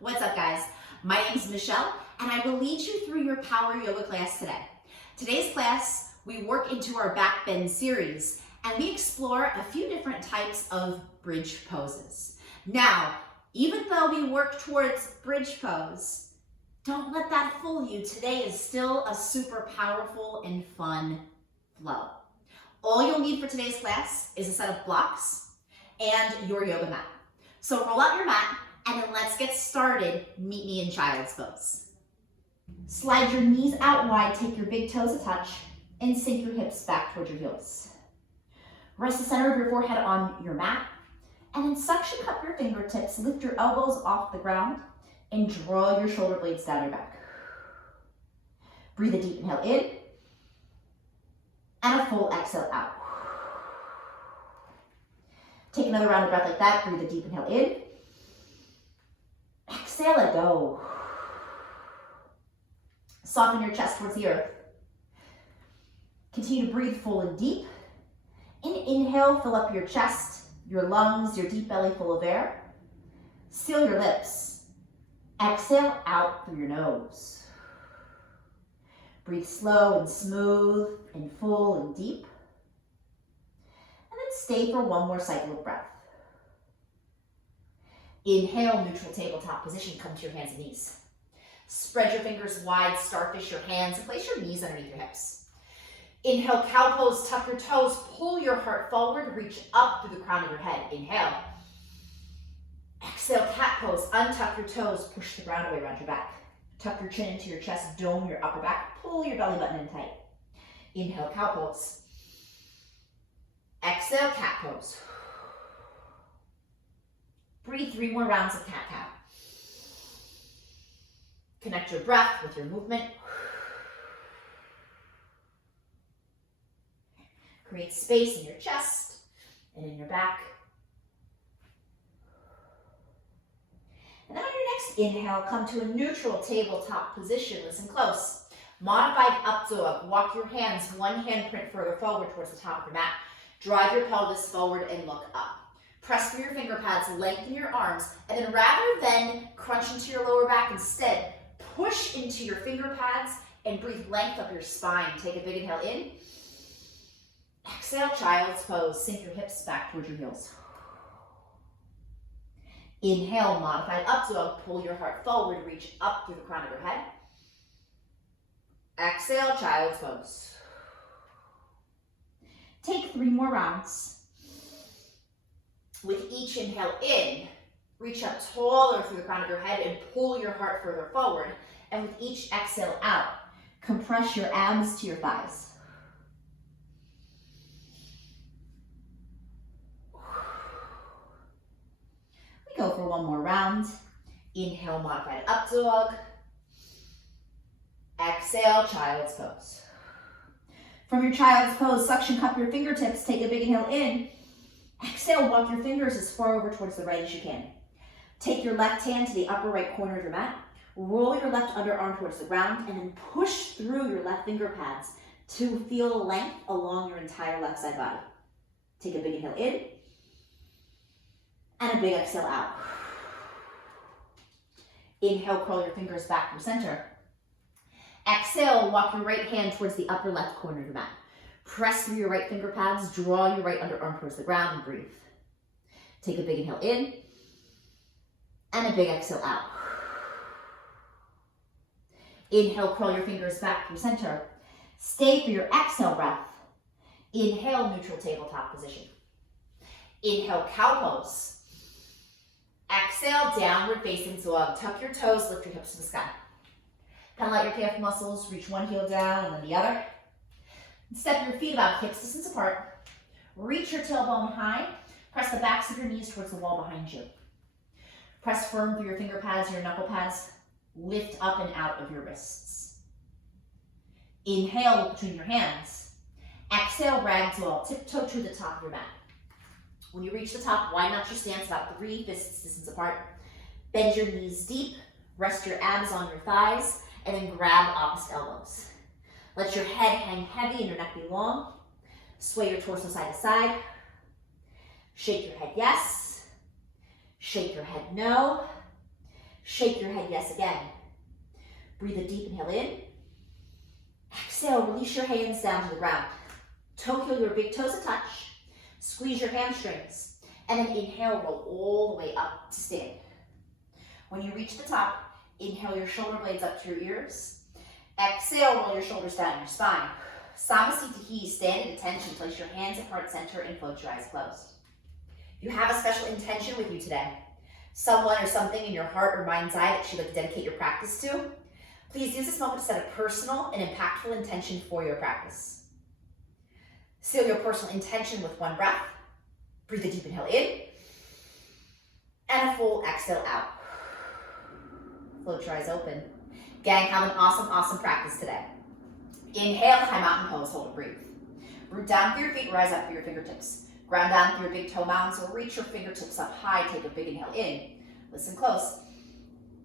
What's up, guys? My name is Michelle, and I will lead you through your power yoga class today. Today's class, we work into our back bend series, and we explore a few different types of bridge poses. Now, even though we work towards bridge pose, don't let that fool you. Today is still a super powerful and fun flow. All you'll need for today's class is a set of blocks and your yoga mat. So roll out your mat, and then let's get started. Meet me in child's pose. Slide your knees out wide, take your big toes a touch, and sink your hips back towards your heels. Rest the center of your forehead on your mat, and then suction cup your fingertips, lift your elbows off the ground, and draw your shoulder blades down your back. Breathe a deep inhale in, and a full exhale out. Take another round of breath like that. Breathe a deep inhale in. Exhale, let go. Soften your chest towards the earth. Continue to breathe full and deep. Inhale, fill up your chest, your lungs, your deep belly full of air. Seal your lips. Exhale out through your nose. Breathe slow and smooth and full and deep. And then stay for one more cycle of breath. Inhale, neutral tabletop position. Come to your hands and knees. Spread your fingers wide, starfish your hands, and place your knees underneath your hips. Inhale, cow pose, tuck your toes, pull your heart forward, reach up through the crown of your head. Inhale. Exhale, cat pose, untuck your toes, push the ground away around your back. Tuck your chin into your chest, dome your upper back, pull your belly button in tight. Inhale, cow pose. Exhale, cat pose. Breathe 3 more rounds of cat-cow. Connect your breath with your movement. Create space in your chest and in your back. And then on your next inhale, come to a neutral tabletop position. Listen close. Modified up dog. Walk your hands one handprint further forward towards the top of your mat. Drive your pelvis forward and look up. Press through your finger pads, lengthen your arms, and then rather than crunch into your lower back, instead, push into your finger pads and breathe length up your spine. Take a big inhale in. Exhale, child's pose. Sink your hips back towards your heels. Inhale, modified up dog. Pull your heart forward, reach up through the crown of your head. Exhale, child's pose. Take 3 more rounds. With each inhale in, reach up taller through the crown of your head and pull your heart further forward. And with each exhale out, compress your abs to your thighs. We go for one more round. Inhale, modified up dog. Exhale, child's pose. From your child's pose, suction cup your fingertips, take a big inhale in. Exhale, walk your fingers as far over towards the right as you can. Take your left hand to the upper right corner of your mat. Roll your left underarm towards the ground and then push through your left finger pads to feel length along your entire left side body. Take a big inhale in and a big exhale out. Inhale, curl your fingers back through center. Exhale, walk your right hand towards the upper left corner of your mat. Press through your right finger pads, draw your right underarm towards the ground and breathe. Take a big inhale in and a big exhale out. Inhale, curl your fingers back through center. Stay for your exhale breath. Inhale, neutral tabletop position. Inhale, cow pose. Exhale, downward facing dog. Tuck your toes, lift your hips to the sky. Pedal out your calf muscles, reach one heel down and then the other. Step your feet about hips distance apart. Reach your tailbone high. Press the backs of your knees towards the wall behind you. Press firm through your finger pads, your knuckle pads. Lift up and out of your wrists. Inhale, look between your hands. Exhale, ragdoll. Tiptoe to the top of your mat. When you reach the top, widen out your stance about 3 fists distance apart. Bend your knees deep. Rest your abs on your thighs. And then grab opposite elbows. Let your head hang heavy and your neck be long. Sway your torso side to side. Shake your head yes. Shake your head no. Shake your head yes again. Breathe a deep inhale in. Exhale, release your hands down to the ground. Toe heel your big toes a touch. Squeeze your hamstrings. And then inhale, roll all the way up to stand. When you reach the top, inhale your shoulder blades up to your ears. Exhale, roll your shoulders down your spine. Samasthiti, stand at attention. Place your hands at heart center and float your eyes closed. You have a special intention with you today. Someone or something in your heart or mind's eye that you'd like to dedicate your practice to. Please use this moment to set a personal and impactful intention for your practice. Seal your personal intention with one breath. Breathe a deep inhale in. And a full exhale out. Float your eyes open. Gang, have an awesome, awesome practice today. Inhale, high mountain pose, hold and breathe. Root down through your feet, rise up through your fingertips. Ground down through your big toe mounds or reach your fingertips up high, take a big inhale in. Listen close.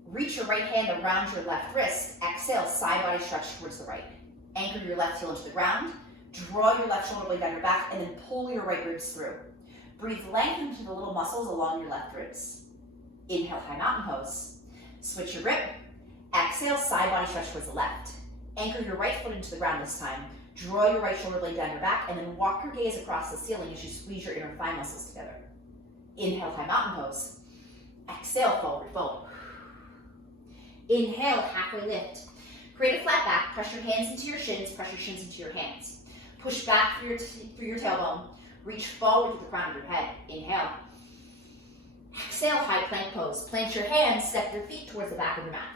Reach your right hand around your left wrist. Exhale, side body stretch towards the right. Anchor your left heel into the ground. Draw your left shoulder blade down your back and then pull your right ribs through. Breathe length into the little muscles along your left ribs. Inhale, high mountain pose. Switch your grip. Exhale, side body stretch towards the left. Anchor your right foot into the ground this time. Draw your right shoulder blade down your back and then walk your gaze across the ceiling as you squeeze your inner thigh muscles together. Inhale, high mountain pose. Exhale, forward fold. Inhale, halfway lift. Create a flat back. Press your hands into your shins. Press your shins into your hands. Push back through your tailbone. Reach forward with the crown of your head. Inhale. Exhale, high plank pose. Plant your hands. Step your feet towards the back of your mat.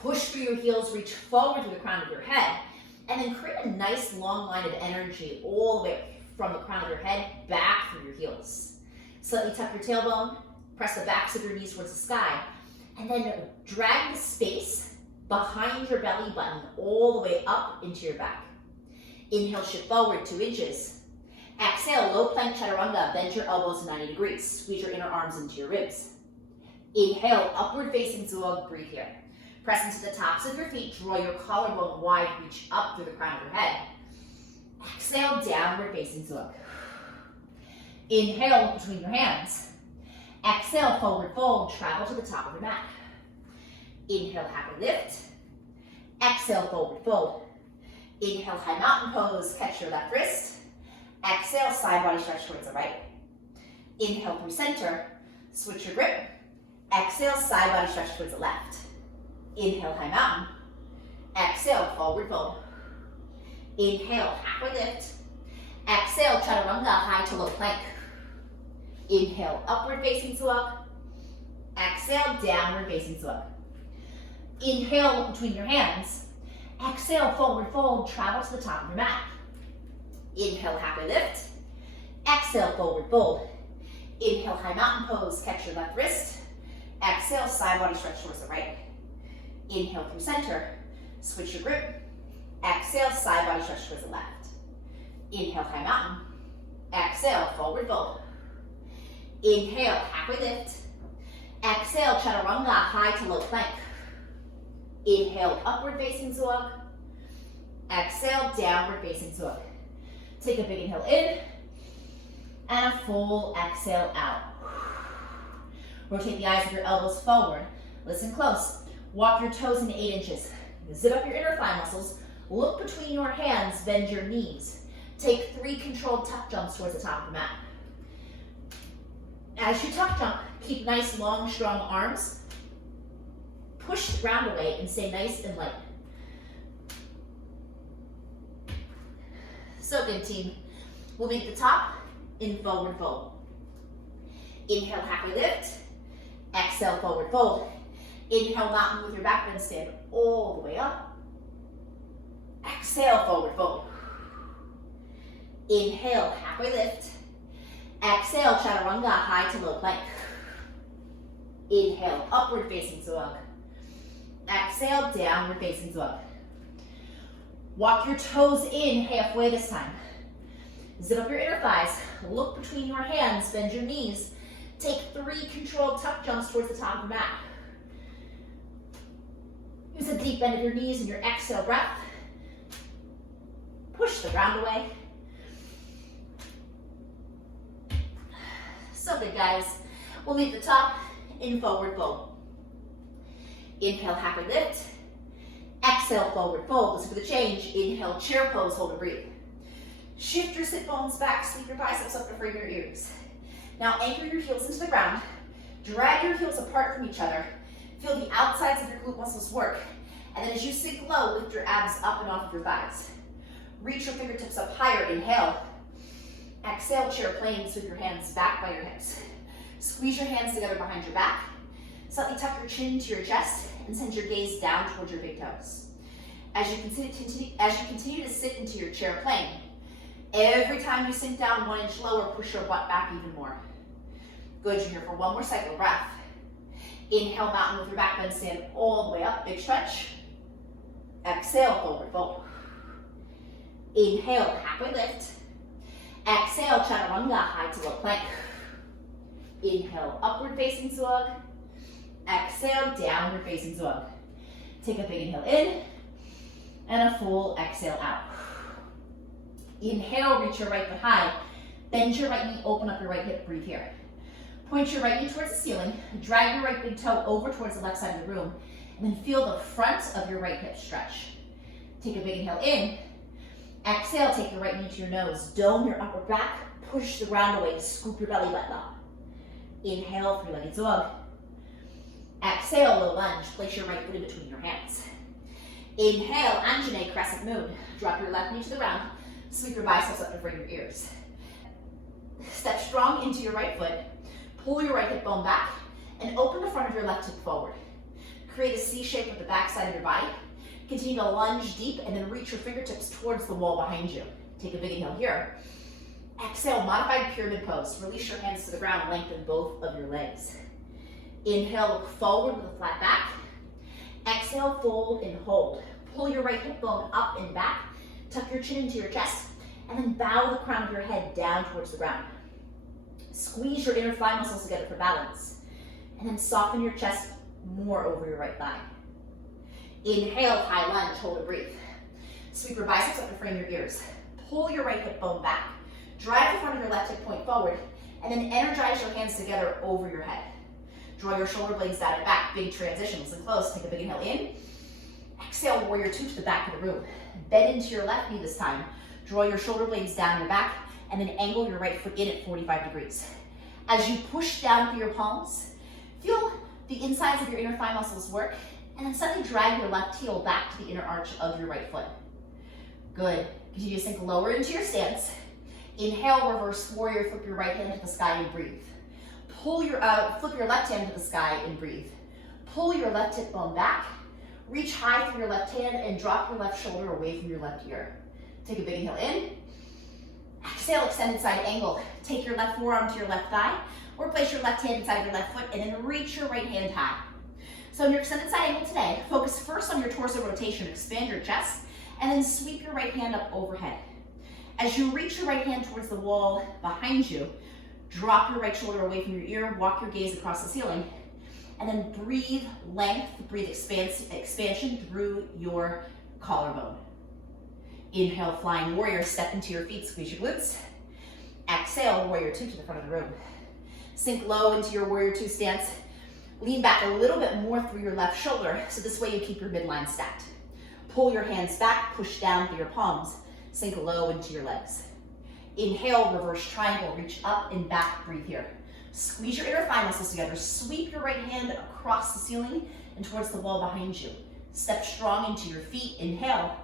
Push through your heels. Reach forward to the crown of your head. And then create a nice long line of energy all the way from the crown of your head back through your heels. Slightly tuck your tailbone, press the backs of your knees towards the sky, and then drag the space behind your belly button all the way up into your back. Inhale, shift forward 2 inches. Exhale, low plank chaturanga, bend your elbows 90 degrees. Squeeze your inner arms into your ribs. Inhale, upward facing dog, breathe here. Press into the tops of your feet, draw your collarbone wide, reach up through the crown of your head. Exhale, downward facing dog. Inhale, between your hands. Exhale, forward fold, travel to the top of your mat. Inhale, happy lift. Exhale, forward fold. Inhale, high mountain pose, catch your left wrist. Exhale, side body stretch towards the right. Inhale through center, switch your grip. Exhale, side body stretch towards the left. Inhale, high mountain. Exhale, forward fold. Inhale, halfway lift. Exhale, chaturanga, high to low plank. Inhale, upward facing dog. Exhale, downward facing dog. Inhale, look between your hands. Exhale, forward fold, travel to the top of your mat. Inhale, halfway lift. Exhale, forward fold. Inhale, high mountain pose, catch your left wrist. Exhale, side body stretch towards the right. Inhale through center, switch your grip. Exhale, side body stretch towards the left. Inhale, high mountain. Exhale, forward fold. Inhale, halfway lift. Exhale, chaturanga, high to low plank. Inhale, upward facing dog. Exhale, downward facing dog. Take a big inhale in, and a full exhale out. Rotate the eyes of your elbows forward. Listen close. Walk your toes into 8 inches. Zip up your inner thigh muscles. Look between your hands, bend your knees. Take 3 controlled tuck jumps towards the top of the mat. As you tuck jump, keep nice, long, strong arms. Push the ground away and stay nice and light. So good, team. Moving to the top, in forward fold. Inhale, halfway lift. Exhale, forward fold. Inhale, mountain with your back bend, stand all the way up. Exhale, forward fold. Inhale, halfway lift. Exhale, chaturanga, high to low plank. Inhale, upward facing dog. Exhale, downward facing dog. Walk your toes in halfway this time. Zip up your inner thighs. Look between your hands, bend your knees. Take 3 controlled tuck jumps towards the top of the mat. Use a deep bend of your knees in your exhale breath. Push the ground away. So good, guys. We'll leave the top in forward fold. Inhale, halfway lift. Exhale, forward fold. Let's do the change. Inhale, chair pose, hold and breathe. Shift your sit bones back, sweep your biceps up to frame your ears. Now anchor your heels into the ground. Drag your heels apart from each other. Feel the outsides of your glute muscles work. And then as you sink low, lift your abs up and off of your thighs. Reach your fingertips up higher, inhale. Exhale, chair plane, sweep your hands back by your hips. Squeeze your hands together behind your back. Slightly tuck your chin to your chest and send your gaze down towards your big toes. As you continue to sit into your chair plane, every time you sink down 1 inch lower, push your butt back even more. Good, you're here for one more cycle, breath. Inhale, mountain with your back bend, stand all the way up, big stretch. Exhale, forward fold. Inhale, halfway lift. Exhale, chaturanga, high to low plank. Inhale, upward facing dog. Exhale, downward facing dog. Take a big inhale in, and a full exhale out. Inhale, reach your right foot high. Bend your right knee, open up your right hip, breathe here. Point your right knee towards the ceiling, drag your right big toe over towards the left side of the room, and then feel the front of your right hip stretch. Take a big inhale in. Exhale, take your right knee to your nose. Dome your upper back, push the ground away, scoop your belly button up. Inhale, three-legged dog. Exhale, low lunge, place your right foot in between your hands. Inhale, Anjane, crescent moon. Drop your left knee to the ground, sweep your biceps up to frame your ears. Step strong into your right foot, pull your right hip bone back, and open the front of your left hip forward. Create a C shape with the back side of your body. Continue to lunge deep and then reach your fingertips towards the wall behind you. Take a big inhale here. Exhale, modified pyramid pose. Release your hands to the ground, lengthen both of your legs. Inhale, look forward with a flat back. Exhale, fold and hold. Pull your right hip bone up and back. Tuck your chin into your chest, and then bow the crown of your head down towards the ground. Squeeze your inner thigh muscles together for balance, and then soften your chest more over your right thigh. Inhale, high lunge, hold and breathe. Sweep your biceps up to frame your ears. Pull your right hip bone back. Drive the front of your left hip point forward, and then energize your hands together over your head. Draw your shoulder blades down and back, big transition, listen close. Take a big inhale in. Exhale, warrior two to the back of the room. Bend into your left knee this time. Draw your shoulder blades down your back, and then angle your right foot in at 45 degrees. As you push down through your palms, feel the insides of your inner thigh muscles work, and then suddenly drag your left heel back to the inner arch of your right foot. Good. Continue to sink lower into your stance. Inhale, reverse warrior, flip your right hand to the sky and breathe. Flip your left hand to the sky and breathe. Pull your left hip bone back. Reach high through your left hand and drop your left shoulder away from your left ear. Take a big inhale in. Exhale, extended side angle. Take your left forearm to your left thigh, or place your left hand inside your left foot, and then reach your right hand high. So in your extended side angle today, focus first on your torso rotation, expand your chest, and then sweep your right hand up overhead. As you reach your right hand towards the wall behind you, drop your right shoulder away from your ear, walk your gaze across the ceiling, and then breathe length, breathe expansion through your collarbone. Inhale, flying warrior, step into your feet, squeeze your glutes. Exhale, warrior two to the front of the room. Sink low into your warrior two stance. Lean back a little bit more through your left shoulder, so this way you keep your midline stacked. Pull your hands back, push down through your palms. Sink low into your legs. Inhale, reverse triangle, reach up and back, breathe here. Squeeze your inner thigh muscles together. Sweep your right hand across the ceiling and towards the wall behind you. Step strong into your feet. Inhale.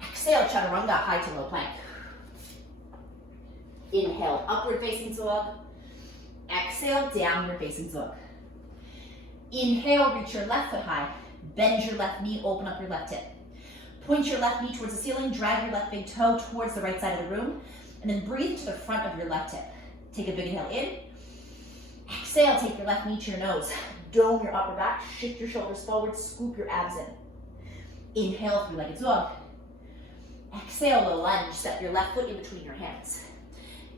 Exhale, chaturanga, high to low plank. Inhale, upward facing dog. Exhale, downward facing dog. Inhale, reach your left foot high. Bend your left knee, open up your left hip. Point your left knee towards the ceiling, drag your left big toe towards the right side of the room, and then breathe to the front of your left hip. Take a big inhale in. Exhale, take your left knee to your nose. Dome your upper back, shift your shoulders forward, scoop your abs in. Inhale, three-legged dog. Exhale, low lunge, step your left foot in between your hands.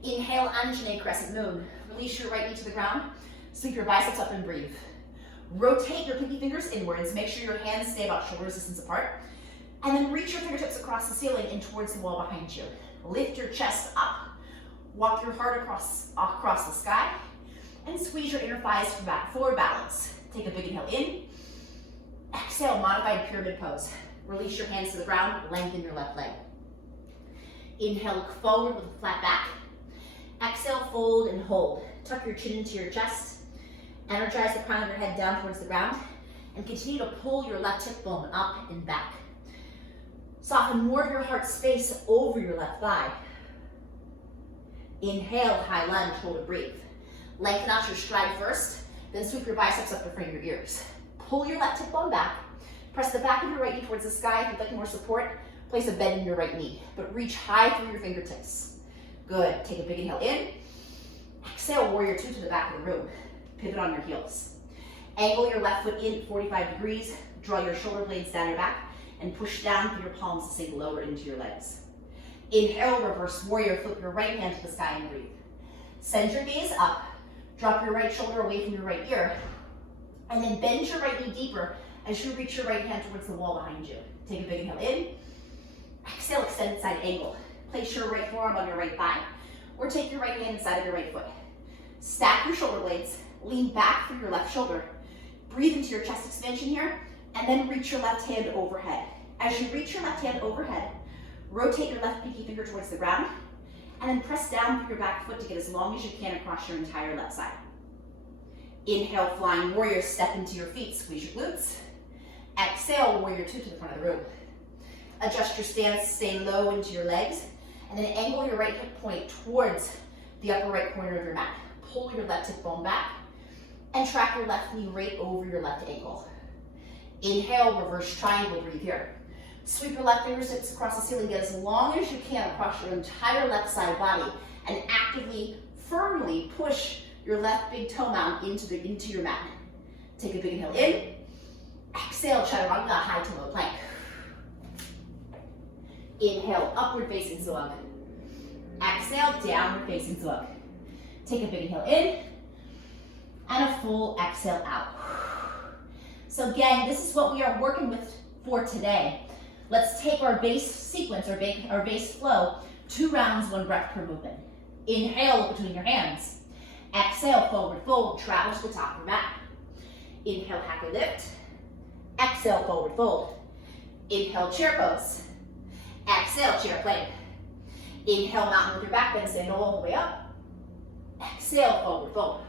Inhale, Anjane, crescent moon. Release your right knee to the ground, sweep your biceps up and breathe. Rotate your pinky fingers inwards, make sure your hands stay about shoulder distance apart, and then reach your fingertips across the ceiling and towards the wall behind you. Lift your chest up, walk your heart across the sky, and squeeze your inner thighs for forward balance. Take a big inhale in. Exhale, modified pyramid pose. Release your hands to the ground, lengthen your left leg. Inhale, look forward with a flat back. Exhale, fold and hold. Tuck your chin into your chest. Energize the crown of your head down towards the ground. And continue to pull your left hip bone up and back. Soften more of your heart space over your left thigh. Inhale, high lunge, hold and breathe. Lengthen out your stride first, then sweep your biceps up in front of your ears. Pull your left hip bone back. Press the back of your right knee towards the sky. If you'd like more support, place a bend in your right knee, but reach high through your fingertips. Good. Take a big inhale in. Exhale, warrior two to the back of the room. Pivot on your heels. Angle your left foot in 45 degrees. Draw your shoulder blades down your back and push down through your palms to sink lower into your legs. Inhale, reverse warrior. Flip your right hand to the sky and breathe. Send your gaze up. Drop your right shoulder away from your right ear. And then bend your right knee deeper as you reach your right hand towards the wall behind you. Take a big inhale in. Exhale, extended side angle. Place your right forearm on your right thigh, or take your right hand inside of your right foot. Stack your shoulder blades, lean back through your left shoulder. Breathe into your chest expansion here, and then reach your left hand overhead. As you reach your left hand overhead, rotate your left pinky finger towards the ground, and then press down through your back foot to get as long as you can across your entire left side. Inhale, flying warrior, step into your feet, squeeze your glutes. Exhale, warrior two to the front of the room. Adjust your stance, stay low into your legs, and then angle your right hip point towards the upper right corner of your mat. Pull your left hip bone back, and track your left knee right over your left ankle. Inhale, reverse triangle, breathe here. Sweep your left fingertips across the ceiling, get as long as you can across your entire left side body, and actively, firmly push your left big toe mount into your mat. Take a big inhale in. Exhale, chaturanga, high to low plank. Inhale, upward facing dog. Exhale, downward facing dog. Take a big inhale in, and a full exhale out. So again, this is what we are working with for today. Let's take our base sequence, our base flow, 2 rounds, 1 breath per movement. Inhale, look between your hands. Exhale, forward fold, travel to the top of your mat. Inhale, happy lift. Exhale, forward fold. Inhale, chair pose. Exhale, chair plank. Inhale, mountain with your back bend, stand all the way up. Exhale, forward fold.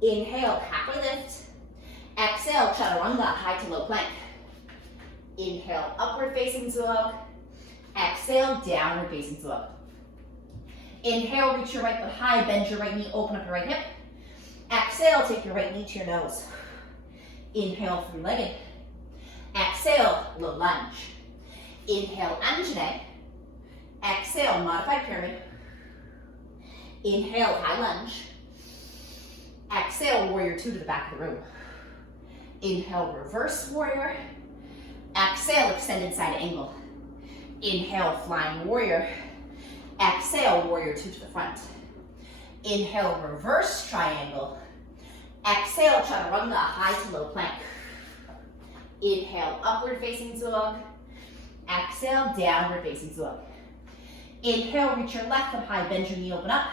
Inhale, happy lift. Exhale, chaturanga, high to low plank. Inhale, upward facing dog. Exhale, downward facing dog. Inhale, reach your right foot high, bend your right knee, open up your right hip. Exhale, take your right knee to your nose. Inhale, three-legged. Exhale, low lunge. Inhale, Anjane. Exhale, modified pyramid. Inhale, high lunge. Exhale, warrior two to the back of the room. Inhale, reverse warrior. Exhale, extended side angle. Inhale, flying warrior. Exhale, warrior two to the front. Inhale, reverse triangle. Exhale, chaturanga, high to low plank. Inhale, upward facing dog. Exhale, downward facing dog. Inhale, reach your left foot high, bend your knee, open up.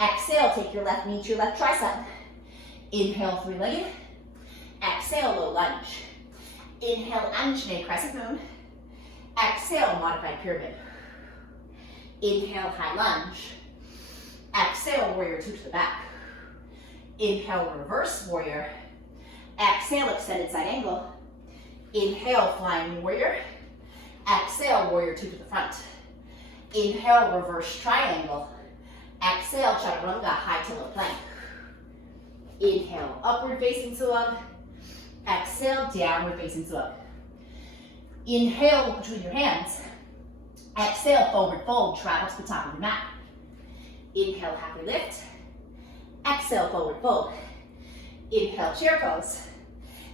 Exhale, take your left knee to your left tricep. Inhale, three-legged. Exhale, low lunge. Inhale, Anjane, crescent moon. Exhale, modified pyramid. Inhale, high lunge. Exhale, warrior two to the back. Inhale, reverse warrior. Exhale, extended side angle. Inhale, flying warrior. Exhale, warrior two to the front. Inhale, reverse triangle. Exhale, chaturanga, high to low plank. Inhale, upward facing dog. Exhale, downward facing dog. Inhale, look between your hands. Exhale, forward fold, travel to the top of the mat. Inhale, happy lift. Exhale, forward fold. Inhale, chair pose.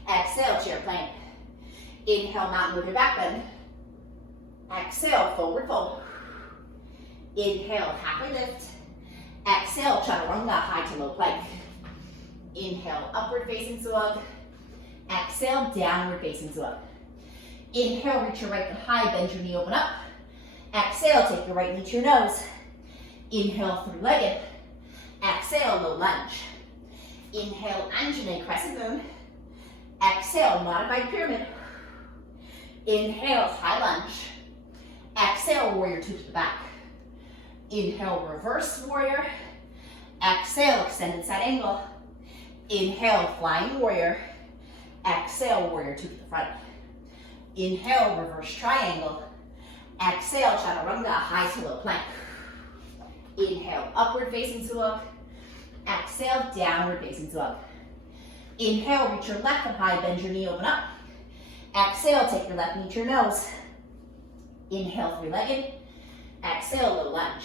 Exhale, chair plank. Inhale, mountain with your back bend. Exhale, forward fold. Inhale, happy lift. Exhale, chaturanga, high to low plank. Inhale, upward facing dog. Exhale, downward facing dog. Inhale, reach your right foot high, bend your knee, open up. Exhale, take your right knee to your nose. Inhale, three-legged. Exhale, low lunge. Inhale, Anjane, crescent moon. Exhale, modified pyramid. Inhale, high lunge. Exhale, warrior two to the back. Inhale, reverse warrior. Exhale, extended side angle. Inhale, flying warrior. Exhale, warrior two to the front. Inhale, reverse triangle. Exhale, chaturanga, high to low plank. Inhale, upward facing dog. Exhale, downward facing dog. Inhale, reach your left up high, bend your knee, open up. Exhale, take your left knee to your nose. Inhale, three-legged. Exhale, low lunge.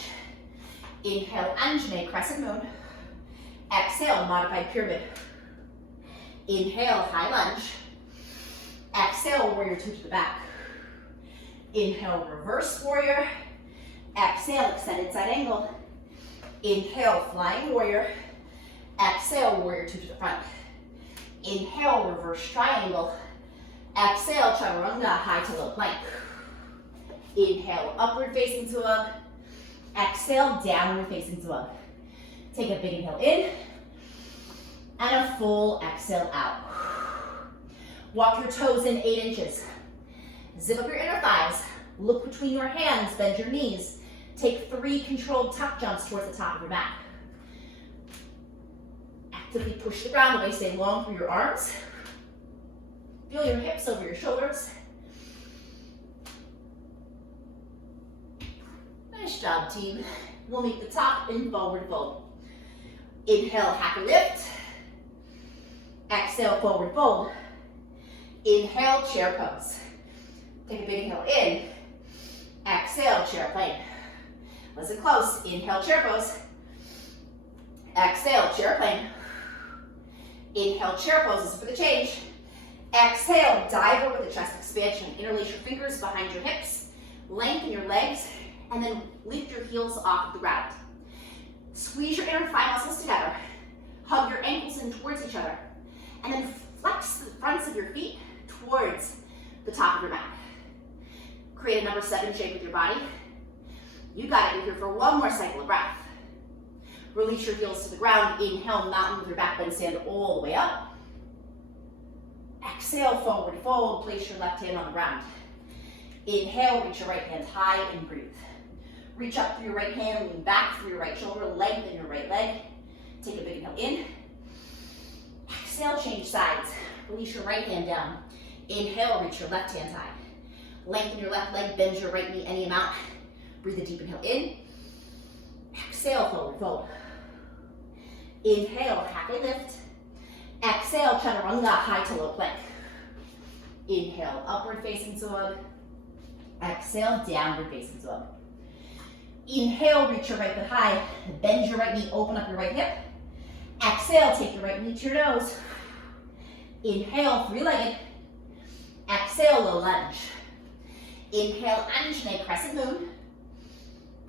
Inhale, Anjane, crescent moon. Exhale, modified pyramid. Inhale, high lunge. Exhale, warrior two to the back. Inhale, reverse warrior. Exhale, extended side angle. Inhale, flying warrior. Exhale, warrior two to the front. Inhale, reverse triangle. Exhale, chaturanga, high to low plank. Inhale, upward facing dog. Exhale, downward facing dog. Take a big inhale in and a full exhale out. Walk your toes in 8 inches. Zip up your inner thighs. Look between your hands, bend your knees. Take 3 controlled tuck jumps towards the top of your mat. Actively push the ground away, stay long through your arms. Feel your hips over your shoulders. Nice job, team. We'll meet the top in forward fold. Inhale, happy lift. Exhale, forward fold. Inhale, chair pose. Take a big inhale in. Exhale, chair plane. Listen close. Inhale, chair pose. Exhale, chair plane. Inhale, chair poses for the change. Exhale, dive over the chest expansion. Interlace your fingers behind your hips. Lengthen your legs, and then lift your heels off of the ground. Squeeze your inner thigh muscles together. Hug your ankles in towards each other. And then flex the fronts of your feet towards the top of your mat. Create a number 7 shape with your body. You got it. You're here for one more cycle of breath. Release your heels to the ground. Inhale, mountain with your back bend, stand all the way up. Exhale, forward fold. Place your left hand on the ground. Inhale, reach your right hand high and breathe. Reach up through your right hand, lean back through your right shoulder, lengthen your right leg. Take a big inhale in. Exhale, change sides. Release your right hand down. Inhale, reach your left hand high. Lengthen your left leg, bend your right knee any amount. Breathe a deep inhale in. Exhale, forward fold. Inhale, happy lift. Exhale, chaturanga, high to low plank. Inhale, upward facing dog. Exhale, downward facing dog. Inhale, reach your right foot high. Bend your right knee, open up your right hip. Exhale, take your right knee to your nose. Inhale, three-legged. Exhale, low lunge. Inhale, Anjane, crescent moon.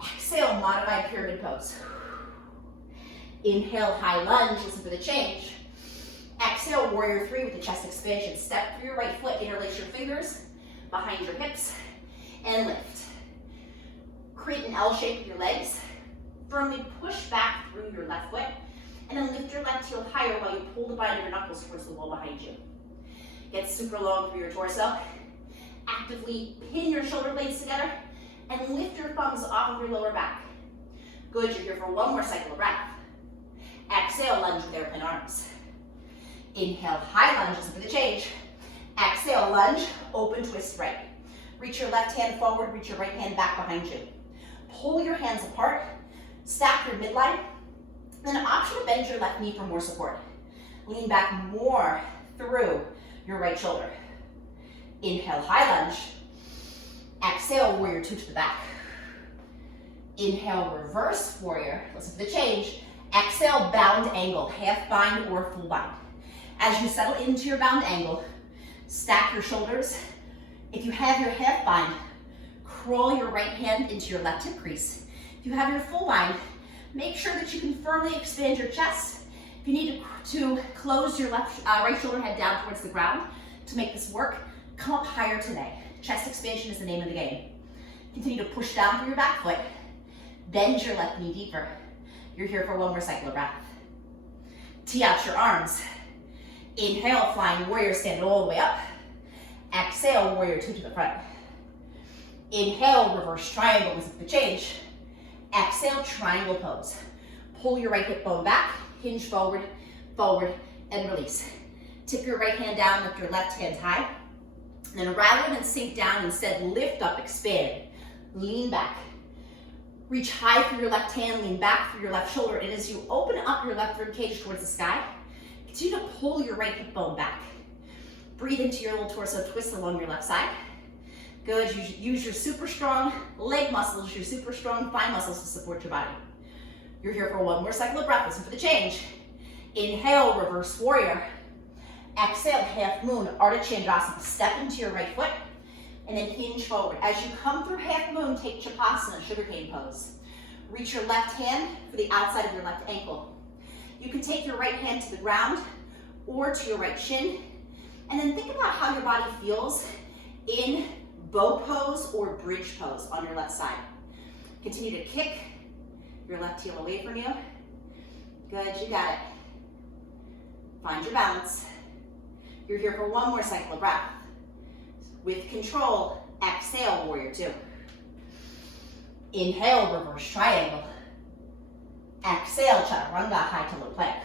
Exhale, modified pyramid pose. Inhale, high lunge, listen for the change. Exhale, warrior 3 with the chest expansion. Step through your right foot, interlace your fingers behind your hips, and lift. Create an L shape with your legs. Firmly push back through your left foot, and then lift your left heel higher while you pull the bind of your knuckles towards the wall behind you. Get super long through your torso. Actively pin your shoulder blades together, and lift your thumbs off of your lower back. Good, you're here for one more cycle of breath. Exhale, lunge with airplane arms. Inhale, high lunge, listen for the change. Exhale, lunge, open twist right. Reach your left hand forward, reach your right hand back behind you. Pull your hands apart, stack your midline, then option to bend your left knee for more support. Lean back more through your right shoulder. Inhale, high lunge. Exhale, warrior 2 to the back. Inhale, reverse warrior. Listen for the change. Exhale, bound angle, half bind or full bind. As you settle into your bound angle, stack your shoulders. If you have your half bind, crawl your right hand into your left hip crease. If you have your full bind, make sure that you can firmly expand your chest. If you need to close your right shoulder head down towards the ground to make this work, come up higher today. Chest expansion is the name of the game. Continue to push down through your back foot. Bend your left knee deeper. You're here for one more cycle of breath. Tee out your arms. Inhale, flying warrior, stand all the way up. Exhale, warrior two to the front. Inhale, reverse triangle, listen for the change. Exhale, triangle pose. Pull your right hip bone back, hinge forward, forward, and release. Tip your right hand down, lift your left hand high. And then rather than sink down, instead lift up, expand. Lean back. Reach high through your left hand, lean back through your left shoulder, and as you open up your left rib cage towards the sky, continue to pull your right hip bone back. Breathe into your little torso twist along your left side. Good, use your super strong leg muscles, your super strong thigh muscles to support your body. You're here for one more cycle of breath, listen for the change. Inhale, reverse warrior. Exhale, half moon, Ardha Chandrasana. Step into your right foot and then hinge forward. As you come through half moon, take Chapasana, sugarcane pose. Reach your left hand for the outside of your left ankle. You can take your right hand to the ground or to your right shin, and then think about how your body feels in bow pose or bridge pose on your left side. Continue to kick your left heel away from you. Good, you got it. Find your balance. You're here for one more cycle of breath. With control, exhale, warrior two. Inhale, reverse triangle. Exhale, chaturanga, high to low plank.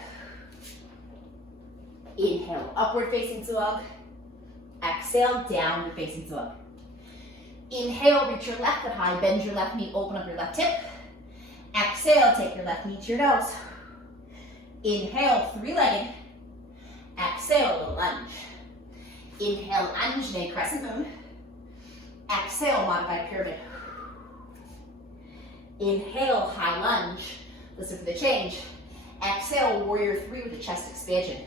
Inhale, upward facing dog. Exhale, downward facing dog. Inhale, reach your left foot high, bend your left knee, open up your left hip. Exhale, take your left knee to your nose. Inhale, three-legged. Exhale, little lunge. Inhale, Anjane, crescent moon. Exhale, modified pyramid. Inhale, high lunge. Listen for the change. Exhale, warrior three with a chest expansion.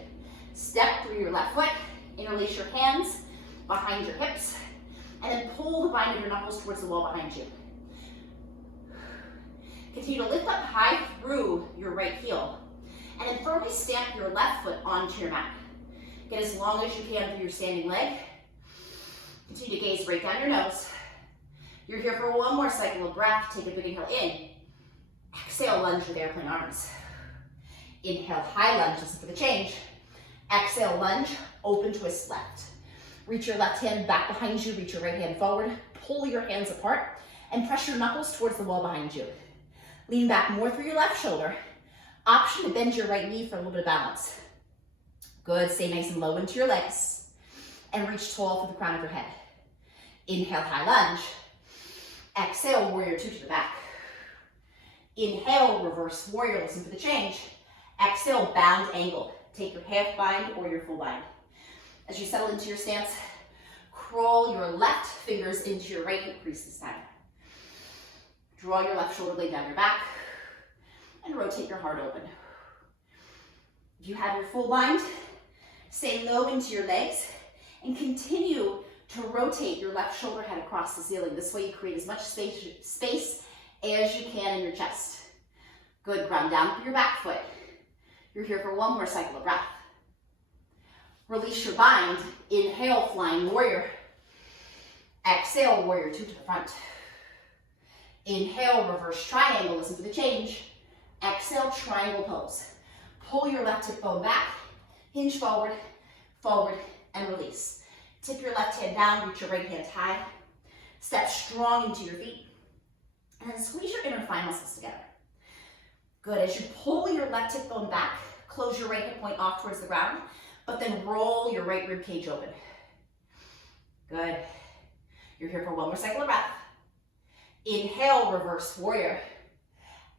Step through your left foot, interlace your hands behind your hips, and then pull the bind of your knuckles towards the wall behind you. Continue to lift up high through your right heel, and then firmly stamp your left foot onto your mat. Get as long as you can through your standing leg. Continue to gaze right down your nose. You're here for one more cycle of breath. Take a big inhale in. Exhale, lunge with airplane arms. Inhale, high lunge, listen for the change. Exhale, lunge, open twist left. Reach your left hand back behind you, reach your right hand forward, pull your hands apart, and press your knuckles towards the wall behind you. Lean back more through your left shoulder. Option to bend your right knee for a little bit of balance. Good, stay nice and low into your legs, and reach tall for the crown of your head. Inhale, high lunge. Exhale, warrior two to the back. Inhale, reverse warrior, listen for the change. Exhale, bound angle. Take your half bind or your full bind. As you settle into your stance, crawl your left fingers into your right hip crease this time. Draw your left shoulder blade down your back and rotate your heart open. If you have your full bind, stay low into your legs and continue to rotate your left shoulder head across the ceiling. This way you create as much space as you can in your chest. Good, ground down through your back foot. You're here for one more cycle of breath. Release your bind. Inhale, flying warrior. Exhale, warrior two to the front. Inhale, reverse triangle, listen for the change. Exhale, triangle pose. Pull your left hip bone back, hinge forward, forward, and release. Tip your left hand down, reach your right hand high. Step strong into your feet. And then squeeze your inner thigh muscles together. Good, as you pull your left hip bone back, close your right hip point off towards the ground, but then roll your right rib cage open. Good. You're here for one more cycle of breath. Inhale, reverse warrior.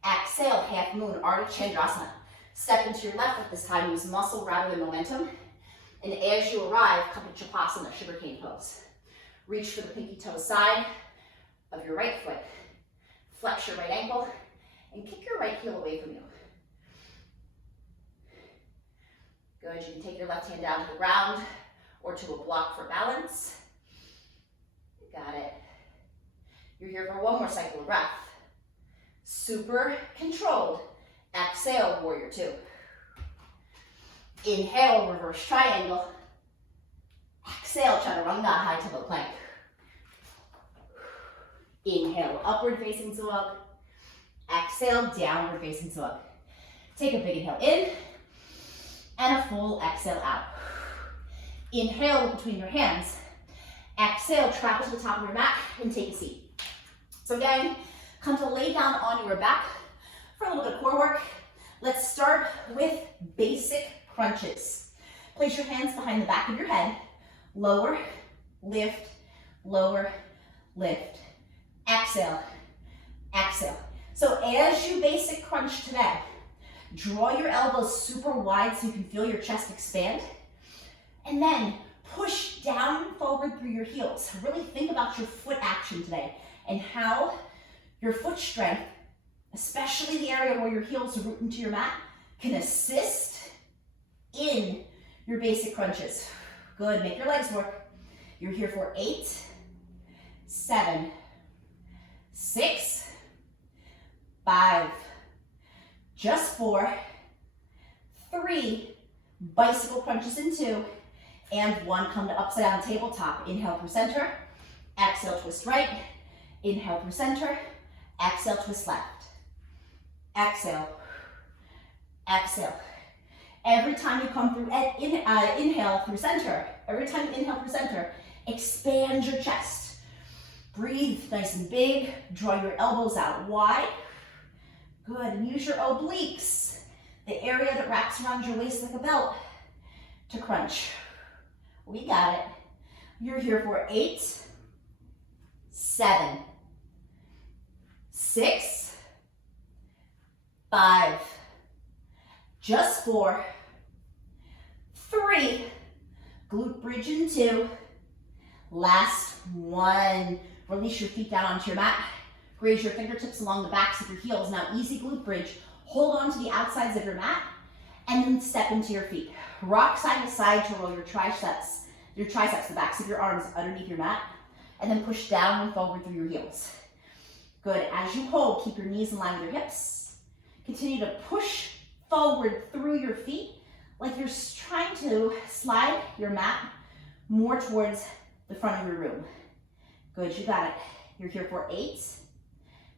Exhale, half moon, Ardha Chandrasana. Step into your left foot this time, use muscle rather than momentum. And as you arrive, come to Chapasana, sugarcane pose. Reach for the pinky toe side of your right foot. Flex your right ankle and kick your right heel away from you. Good, you can take your left hand down to the ground or to a block for balance. You got it. You're here for one more cycle of breath. Super controlled. Exhale, warrior two. Inhale, reverse triangle. Exhale, chaturanga, high to low plank. Inhale, upward facing dog. Exhale, downward facing dog. Take a big inhale in and a full exhale out. Inhale, look between your hands. Exhale, travel to the top of your mat and take a seat. So again, come to lay down on your back for a little bit of core work. Let's start with basic crunches. Place your hands behind the back of your head. Lower, lift, lower, lift. Exhale, exhale. So as you basic crunch today, draw your elbows super wide so you can feel your chest expand. And then push down and forward through your heels. Really think about your foot action today and how your foot strength, especially the area where your heels root into your mat, can assist in your basic crunches. Good, make your legs work. You're here for 8, 7, 6, 5, just 4, 3, bicycle crunches in 2, and 1, come to upside down tabletop. Inhale through center, exhale, twist right, inhale through center, exhale, twist left. Exhale, exhale. Every time you come through, inhale through center, every time you inhale through center, expand your chest. Breathe nice and big, draw your elbows out wide. Good, and use your obliques, the area that wraps around your waist like a belt, to crunch. We got it. You're here for 8, 7, 6, 5, just 4, 3, glute bridge in 2, last 1. Release your feet down onto your mat. Raise your fingertips along the backs of your heels. Now easy glute bridge. Hold on to the outsides of your mat and then step into your feet. Rock side to side to roll your triceps, the backs of your arms underneath your mat, and then push down and forward through your heels. Good, as you hold, keep your knees in line with your hips. Continue to push forward through your feet like you're trying to slide your mat more towards the front of your room. Good, you got it. You're here for 8,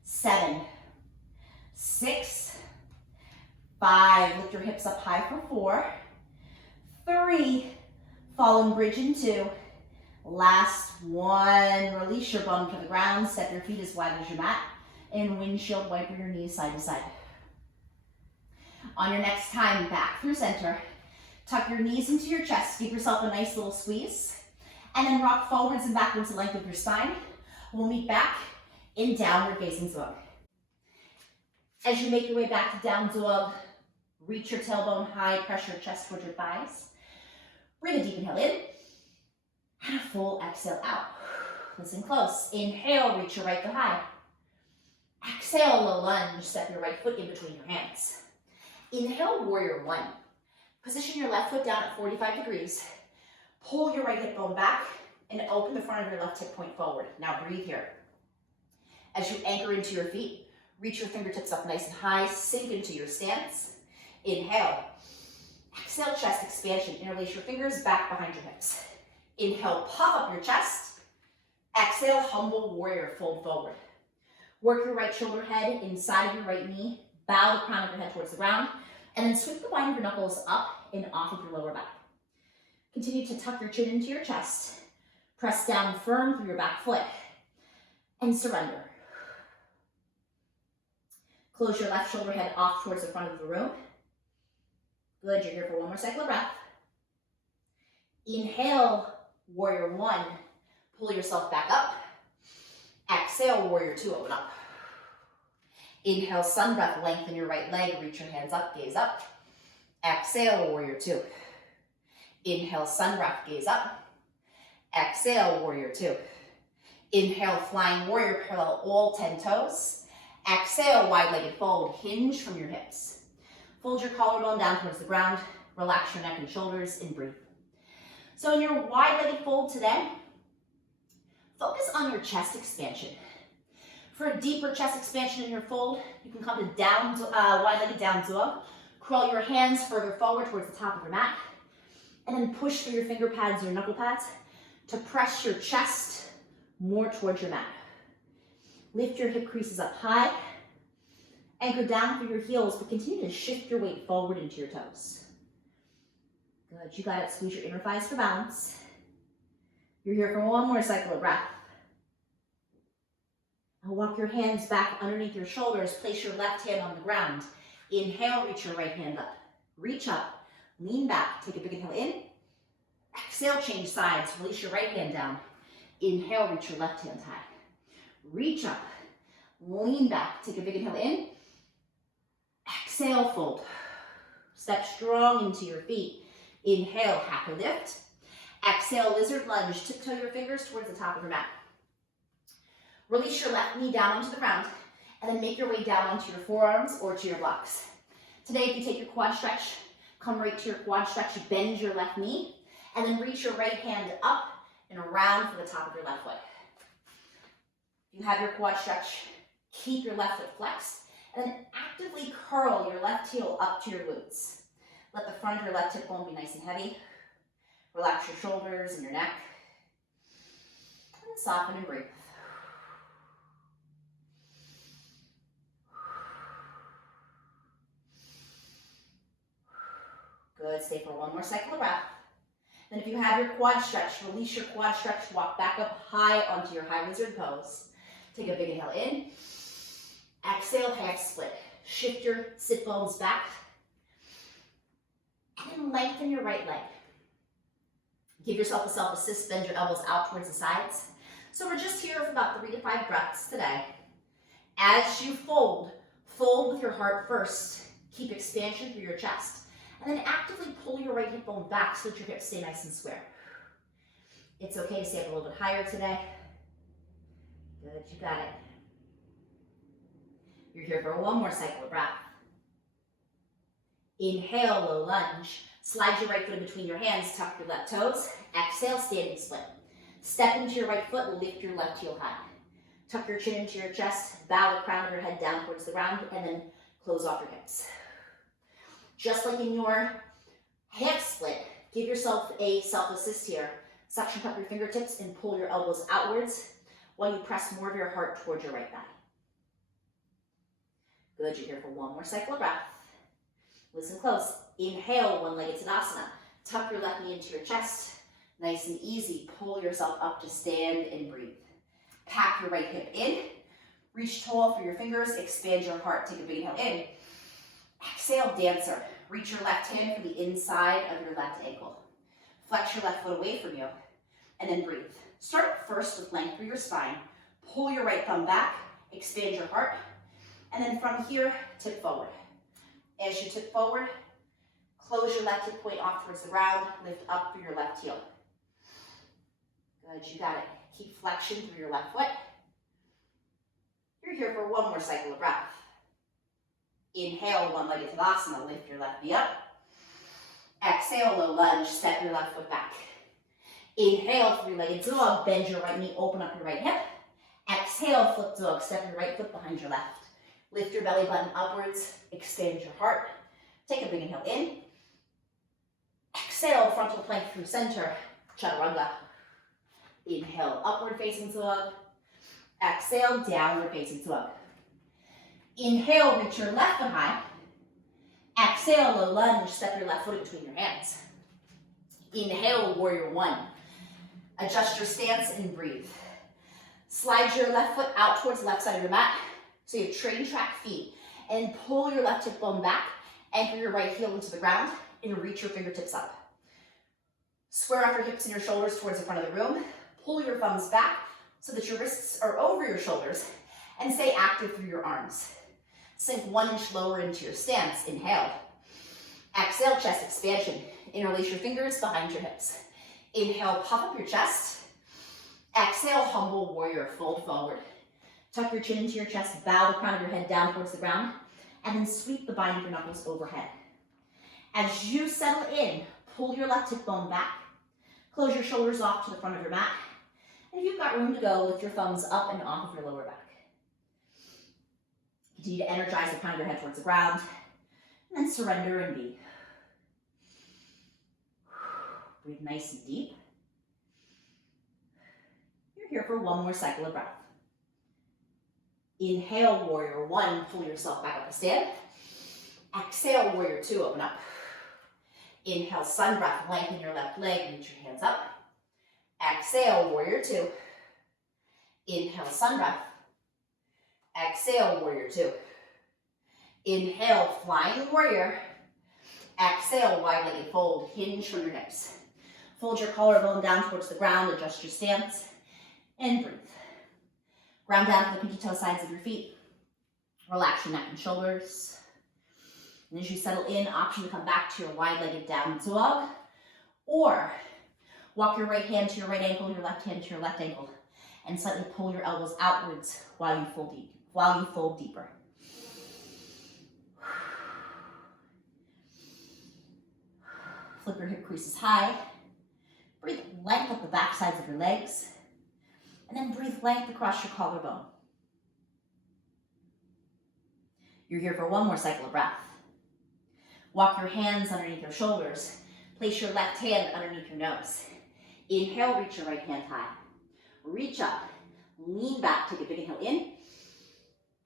7, 6, 5, lift your hips up high for 4, 3, fallen bridge in 2, last 1, release your bum to the ground, step your feet as wide as your mat, and windshield wiper your knees side to side. On your next time, back through center, tuck your knees into your chest, give yourself a nice little squeeze, and then rock forwards and backwards the length of your spine. We'll meet back in downward facing dog. As you make your way back to down dog, reach your tailbone high, press your chest towards your thighs. Breathe a deep inhale in, and a full exhale out. Listen close. Inhale, reach your right foot high. Exhale, low lunge, step your right foot in between your hands. Inhale, warrior 1. Position your left foot down at 45 degrees. Pull your right hip bone back and open the front of your left hip point forward. Now breathe here. As you anchor into your feet, reach your fingertips up nice and high, sink into your stance. Inhale. Exhale, chest expansion. Interlace your fingers back behind your hips. Inhale, puff up your chest. Exhale, humble warrior, fold forward. Work your right shoulder head inside of your right knee. Bow the crown of your head towards the ground. And then sweep the line of your knuckles up and off of your lower back. Continue to tuck your chin into your chest. Press down firm through your back foot. And surrender. Close your left shoulder head off towards the front of the room. Good, you're here for one more cycle of breath. Inhale, warrior 1. Pull yourself back up. Exhale, warrior 2, open up. Inhale, sun breath, lengthen your right leg, reach your hands up, gaze up. Exhale, warrior 2. Inhale, sun breath, gaze up. Exhale, warrior 2. Inhale, flying warrior, parallel all 10 toes. Exhale, wide-legged fold, hinge from your hips. Fold your collarbone down towards the ground, relax your neck and shoulders, and breathe. So in your wide-legged fold today, focus on your chest expansion. For a deeper chest expansion in your fold, you can come to down, wide-legged down dog. Crawl your hands further forward towards the top of your mat, and then push through your finger pads, your knuckle pads, to press your chest more towards your mat. Lift your hip creases up high, anchor down through your heels, but continue to shift your weight forward into your toes. Good, you got it. Squeeze your inner thighs for balance. You're here for one more cycle of breath. Now walk your hands back underneath your shoulders. Place your left hand on the ground. Inhale, reach your right hand up. Reach up, lean back. Take a big inhale in. Exhale, change sides. Release your right hand down. Inhale, reach your left hand high. Reach up, lean back. Take a big inhale in. Exhale, fold. Step strong into your feet. Inhale, happy lift. Exhale, lizard lunge. Tiptoe your fingers towards the top of your mat. Release your left knee down onto the ground, and then make your way down onto your forearms or to your blocks. Today, if you take your quad stretch, come right to your quad stretch, bend your left knee, and then reach your right hand up and around for the top of your left foot. If you have your quad stretch, keep your left foot flexed, and then actively curl your left heel up to your glutes. Let the front of your left hip bone be nice and heavy. Relax your shoulders and your neck. And soften and breathe. Good, stay for one more cycle of breath. Then if you have your quad stretch, release your quad stretch, walk back up high onto your high lizard pose. Take a big inhale in. Exhale, half split. Shift your sit bones back. And then lengthen your right leg. Give yourself a self-assist, bend your elbows out towards the sides. So we're just here for about 3 to 5 breaths today. As you fold with your heart first. Keep expansion through your chest. And then actively pull your right hip bone back so that your hips stay nice and square. It's okay to stay up a little bit higher today. Good, you got it. You're here for one more cycle of breath. Inhale, low lunge. Slide your right foot in between your hands, tuck your left toes. Exhale, standing split. Step into your right foot, lift your left heel high. Tuck your chin into your chest, bow the crown of your head down towards the ground, and then close off your hips. Just like in your half split, give yourself a self-assist here. Suction cup your fingertips and pull your elbows outwards while you press more of your heart towards your right thigh. Good, you're here for one more cycle of breath. Listen close. Inhale, one-legged Savasana. Tuck your left knee into your chest. Nice and easy. Pull yourself up to stand and breathe. Pack your right hip in. Reach tall for your fingers. Expand your heart. Take a big inhale in. Exhale, dancer. Reach your left hand for the inside of your left ankle. Flex your left foot away from you. And then breathe. Start first with length through your spine. Pull your right thumb back. Expand your heart. And then from here, tip forward. As you tip forward, close your left hip point off towards the ground, lift up through your left heel. Good, you got it. Keep flexion through your left foot. You're here for one more cycle of breath. Inhale, one-legged Savasana, lift your left knee up. Exhale, low lunge, step your left foot back. Inhale, three-legged dog, bend your right knee, open up your right hip. Exhale, flip dog, step your right foot behind your left. Lift your belly button upwards, expand your heart. Take a big inhale in. Exhale, frontal plank through center, chaturanga. Inhale, upward facing dog. Exhale, downward facing dog. Inhale, reach your left foot high. Exhale, low lunge, step your left foot in between your hands. Inhale, warrior one. Adjust your stance and breathe. Slide your left foot out towards the left side of your mat. So you have train track feet, and pull your left hip bone back, anchor your right heel into the ground, and reach your fingertips up. Square off your hips and your shoulders towards the front of the room. Pull your thumbs back so that your wrists are over your shoulders, and stay active through your arms. Sink 1 inch lower into your stance. Inhale. Exhale, chest expansion. Interlace your fingers behind your hips. Inhale, puff up your chest. Exhale, humble warrior, fold forward. Tuck your chin into your chest, bow the crown of your head down towards the ground, and then sweep the bind of your knuckles overhead. As you settle in, pull your left hip bone back, close your shoulders off to the front of your mat, and if you've got room to go, lift your thumbs up and off of your lower back. Continue to energize the crown of your head towards the ground, and then surrender and be. Breathe nice and deep. You're here for one more cycle of breath. Inhale, warrior one, pull yourself back up to stand. Exhale, warrior two, open up. Inhale, sun breath, lengthen your left leg, reach your hands up. Exhale, warrior two. Inhale, sun breath. Exhale, warrior two. Inhale, flying warrior. Exhale, wide-legged fold, hinge from your hips. Fold your collarbone down towards the ground, adjust your stance, and breathe. Ground down to the pinky toe sides of your feet. Relax your neck and shoulders. And as you settle in, option to come back to your wide-legged down dog, or walk your right hand to your right ankle, your left hand to your left ankle, and slightly pull your elbows outwards while you fold deeper. Flip your hip creases high. Breathe length up the back sides of your legs. And then breathe length across your collarbone. You're here for one more cycle of breath. Walk your hands underneath your shoulders. Place your left hand underneath your nose. Inhale, reach your right hand high. Reach up, lean back, take a big inhale in.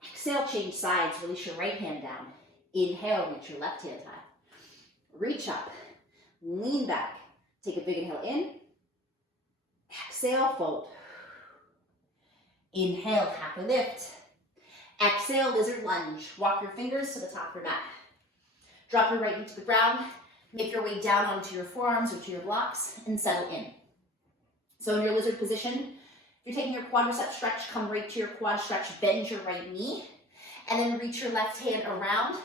Exhale, change sides, release your right hand down. Inhale, reach your left hand high. Reach up, lean back, take a big inhale in. Exhale, fold. Inhale, happy lift. Exhale, lizard lunge. Walk your fingers to the top of your mat. Drop your right knee to the ground. Make your way down onto your forearms or to your blocks and settle in. So in your lizard position, if you're taking your quadricep stretch, come right to your quad stretch, bend your right knee, and then reach your left hand around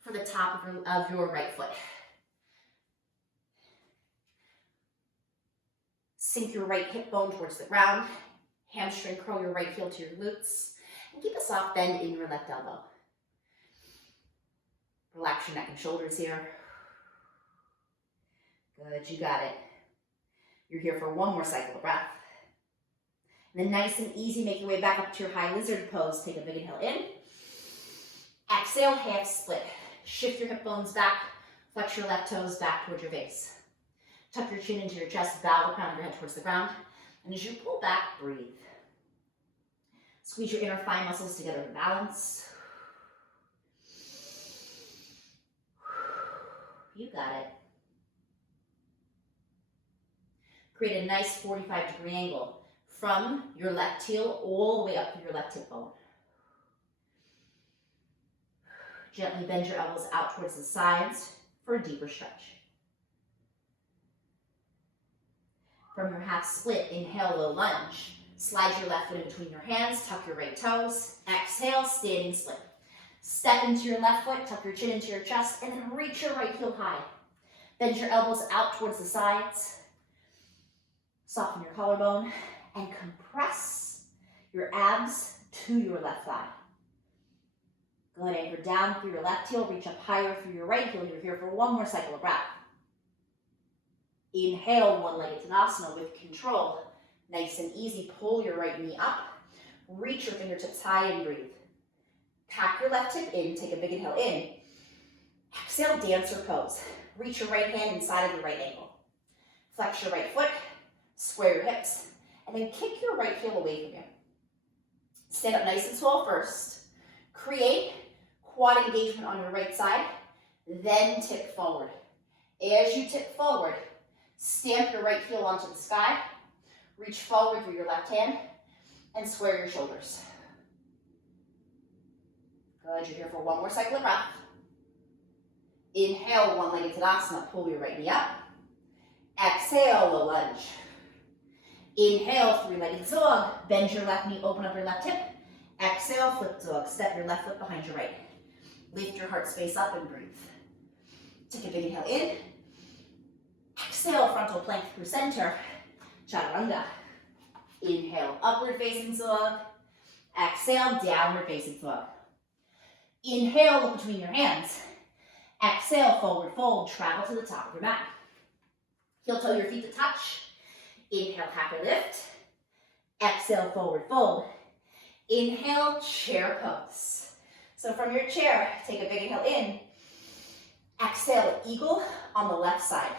for the top of your right foot. Sink your right hip bone towards the ground. Hamstring curl your right heel to your glutes. And keep a soft bend in your left elbow. Relax your neck and shoulders here. Good, you got it. You're here for one more cycle of breath. And then nice and easy, make your way back up to your high lizard pose. Take a big inhale in. Exhale, half split. Shift your hip bones back. Flex your left toes back towards your face. Tuck your chin into your chest, bow the crown of your head towards the ground. And as you pull back, breathe. Squeeze your inner thigh muscles together to balance. You got it. Create a nice 45-degree angle from your left heel all the way up to your left hip bone. Gently bend your elbows out towards the sides for a deeper stretch. From your half split, inhale, low lunge. Slide your left foot in between your hands, tuck your right toes. Exhale, standing split. Step into your left foot, tuck your chin into your chest, and then reach your right heel high. Bend your elbows out towards the sides. Soften your collarbone and compress your abs to your left thigh. Good, anchor down through your left heel, reach up higher through your right heel. You're here for one more cycle of breath. Inhale, one-legged Tadasana with control. Nice and easy, pull your right knee up. Reach your fingertips high and breathe. Pack your left hip in, take a big inhale in. Exhale, dancer pose. Reach your right hand inside of your right ankle. Flex your right foot, square your hips, and then kick your right heel away from you. Stand up nice and tall first. Create quad engagement on your right side, then tip forward. As you tip forward, stamp your right heel onto the sky, reach forward through your left hand, and square your shoulders. Good, you're here for one more cycle of breath. Inhale, one-legged Tadasana, pull your right knee up. Exhale, low lunge. Inhale, three-legged dog, bend your left knee, open up your left hip. Exhale, flip dog, step your left foot behind your right. Lift your heart space up and breathe. Take a big inhale in. Exhale, frontal plank through center, chaturanga. Inhale, upward facing dog. Exhale, downward facing dog. Inhale, look between your hands. Exhale, forward fold, travel to the top of your mat. Heel toe your feet to touch. Inhale, happy lift. Exhale, forward fold. Inhale, chair pose. So from your chair, take a big inhale in. Exhale, eagle on the left side.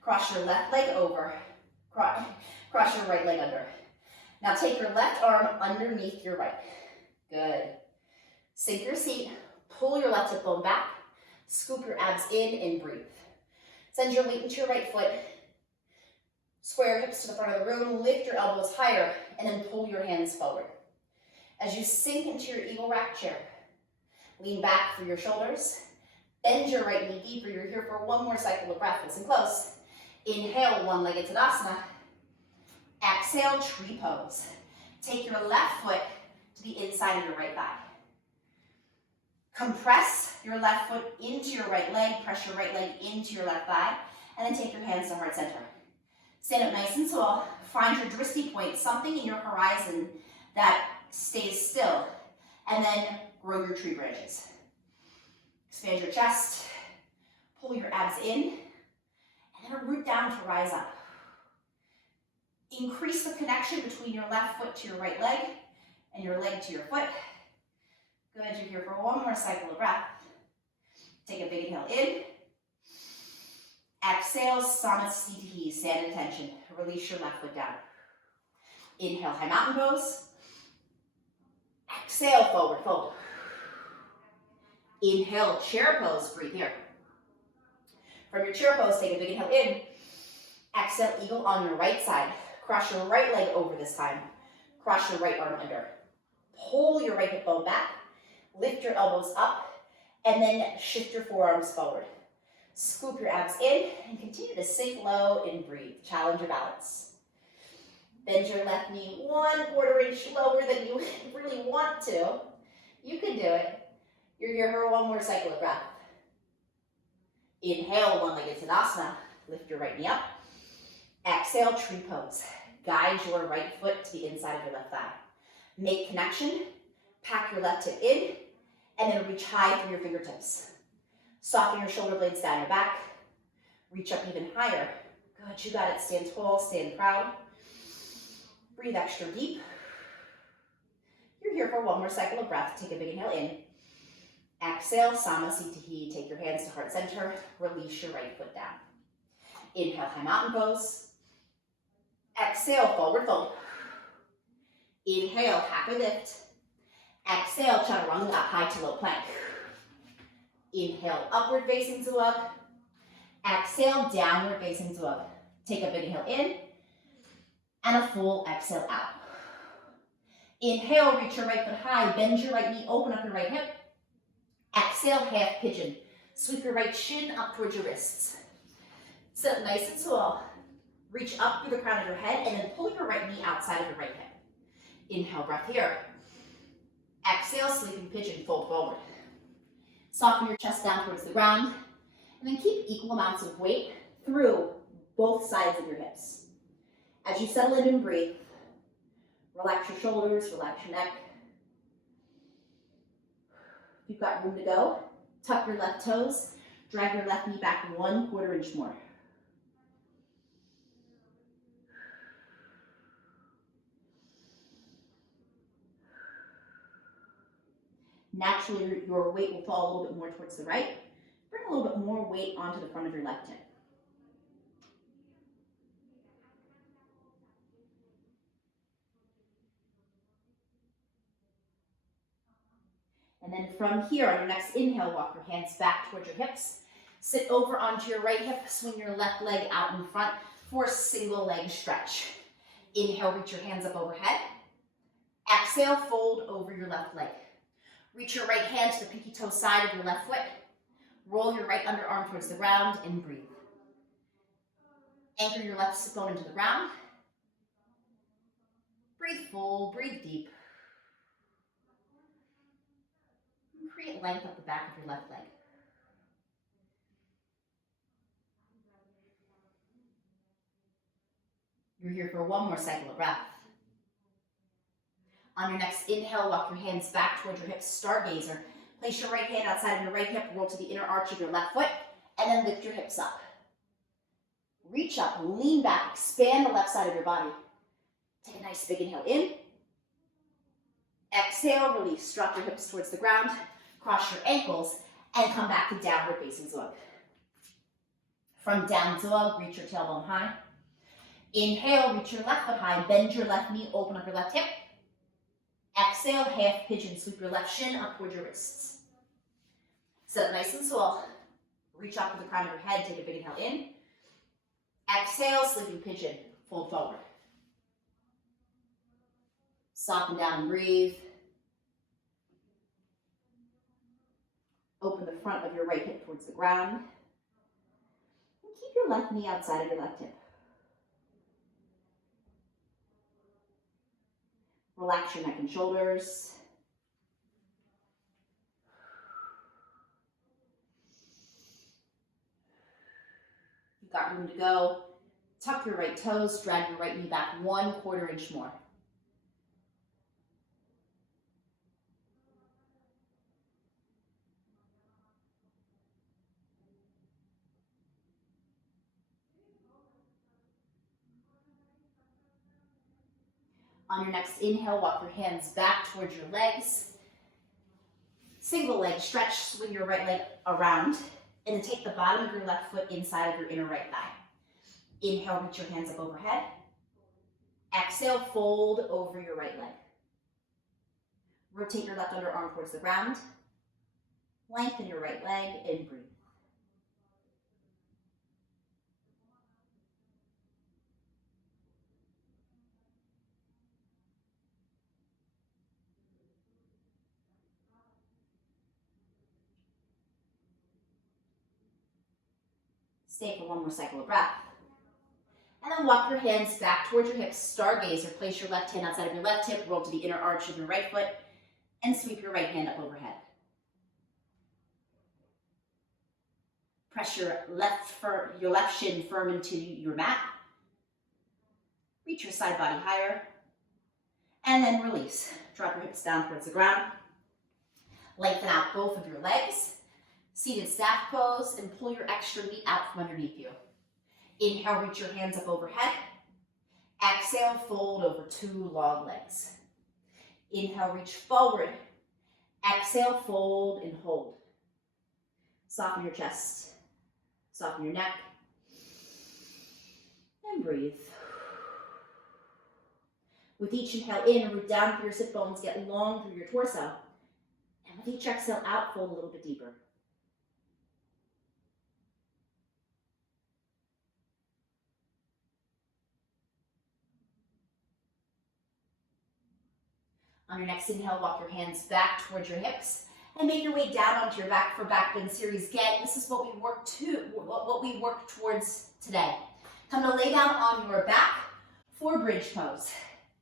Cross your left leg over. Cross your right leg under. Now take your left arm underneath your right. Good. Sink your seat. Pull your left hip bone back. Scoop your abs in and breathe. Send your weight into your right foot. Square your hips to the front of the room, lift your elbows higher, and then pull your hands forward. As you sink into your eagle rack chair, lean back for your shoulders, bend your right knee deeper. You're here for one more cycle of breath. Listen close. Inhale, one-legged Tadasana. Exhale, tree pose. Take your left foot to the inside of your right thigh. Compress your left foot into your right leg, press your right leg into your left thigh, and then take your hands to heart center. Stand up nice and tall. Find your drishti point, something in your horizon that stays still, and then grow your tree branches. Expand your chest, pull your abs in, and then root down to rise up. Increase the connection between your left foot to your right leg and your leg to your foot. Good, you're here for one more cycle of breath. Take a big inhale in. Exhale, Samasthiti, stand in tension. Release your left foot down. Inhale, high mountain pose. Exhale, forward fold. Inhale, chair pose, breathe here. From your chair pose, take a big inhale in. Exhale, eagle on your right side. Cross your right leg over this time. Cross your right arm under. Pull your right hip bone back. Lift your elbows up. And then shift your forearms forward. Scoop your abs in and continue to sink low and breathe. Challenge your balance. Bend your left knee 1/4 inch lower than you really want to. You can do it. You're here for one more cycle of breath. Inhale, one-legged Tadasana. Lift your right knee up. Exhale, tree pose. Guide your right foot to the inside of your left thigh. Make connection. Pack your left hip in, and then reach high through your fingertips. Soften your shoulder blades down your back. Reach up even higher. Good, you got it. Stand tall, stand proud. Breathe extra deep. You're here for one more cycle of breath. Take a big inhale in. Exhale, Samasthiti. Take your hands to heart center. Release your right foot down. Inhale, high mountain pose. Exhale, forward fold. Inhale, happy lift. Exhale, chaturanga, high to low plank. Inhale, upward facing dog. Exhale, downward facing dog. Take a big inhale in and a full exhale out. Inhale, reach your right foot high. Bend your right knee, open up your right hip. Exhale, half pigeon. Sweep your right shin up towards your wrists. Sit up nice and tall. Reach up through the crown of your head and then pull your right knee outside of your right hip. Inhale, breath here. Exhale, sleeping pigeon, fold forward. Soften your chest down towards the ground, and then keep equal amounts of weight through both sides of your hips. As you settle in and breathe, relax your shoulders, relax your neck. If you've got room to go, tuck your left toes, drag your left knee back 1/4 inch more. Naturally, your weight will fall a little bit more towards the right. Bring a little bit more weight onto the front of your left hip. And then from here, on your next inhale, walk your hands back towards your hips. Sit over onto your right hip, swing your left leg out in front for a single leg stretch. Inhale, reach your hands up overhead. Exhale, fold over your left leg. Reach your right hand to the pinky toe side of your left foot. Roll your right underarm towards the ground and breathe. Anchor your left sit bone into the ground. Breathe full, breathe deep. And create length up the back of your left leg. You're here for one more cycle of breath. On your next inhale, walk your hands back towards your hips, stargazer. Place your right hand outside of your right hip, roll to the inner arch of your left foot, and then lift your hips up. Reach up, lean back, expand the left side of your body. Take a nice big inhale in. Exhale, release, drop your hips towards the ground, cross your ankles, and come back to downward facing dog. From down dog, reach your tailbone high. Inhale, reach your left foot high, bend your left knee, open up your left hip. Exhale, half pigeon, sweep your left shin up towards your wrists. Sit up nice and tall. Reach up to the crown of your head, take a big inhale in. Exhale, sleeping pigeon, fold forward. Soften down and breathe. Open the front of your right hip towards the ground. And keep your left knee outside of your left hip. Relax your neck and shoulders. You've got room to go. Tuck your right toes, drag your right knee back 1/4 inch more. On your next inhale, walk your hands back towards your legs. Single leg stretch, swing your right leg around, and then take the bottom of your left foot inside of your inner right thigh. Inhale, reach your hands up overhead. Exhale, fold over your right leg. Rotate your left underarm towards the ground. Lengthen your right leg and breathe. Stay for one more cycle of breath. And then walk your hands back towards your hips, stargazer. Place your left hand outside of your left hip, roll to the inner arch of your right foot, and sweep your right hand up overhead. Press your left shin firm into your mat. Reach your side body higher. And then release. Drop your hips down towards the ground. Lengthen out both of your legs. Seated staff pose, and pull your extra meat out from underneath you. Inhale, reach your hands up overhead. Exhale, fold over 2 long legs. Inhale, reach forward. Exhale, fold and hold. Soften your chest. Soften your neck. And breathe. With each inhale in, root down through your sit bones, get long through your torso. And with each exhale out, fold a little bit deeper. On your next inhale, walk your hands back towards your hips and make your way down onto your back for back bend series. Again, this is what we work towards today. Come to lay down on your back for bridge pose.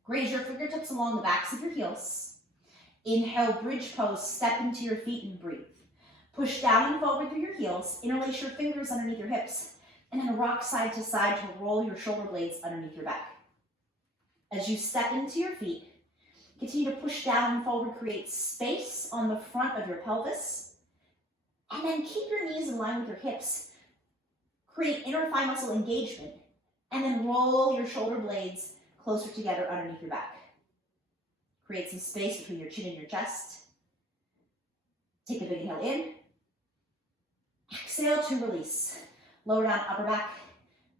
Graze your fingertips along the backs of your heels. Inhale, bridge pose, step into your feet and breathe. Push down and forward through your heels, interlace your fingers underneath your hips, and then rock side to side to roll your shoulder blades underneath your back. As you step into your feet, continue to push down and forward, create space on the front of your pelvis, and then keep your knees in line with your hips. Create inner thigh muscle engagement, and then roll your shoulder blades closer together underneath your back. Create some space between your chin and your chest. Take a big inhale in. Exhale to release. Lower down upper back,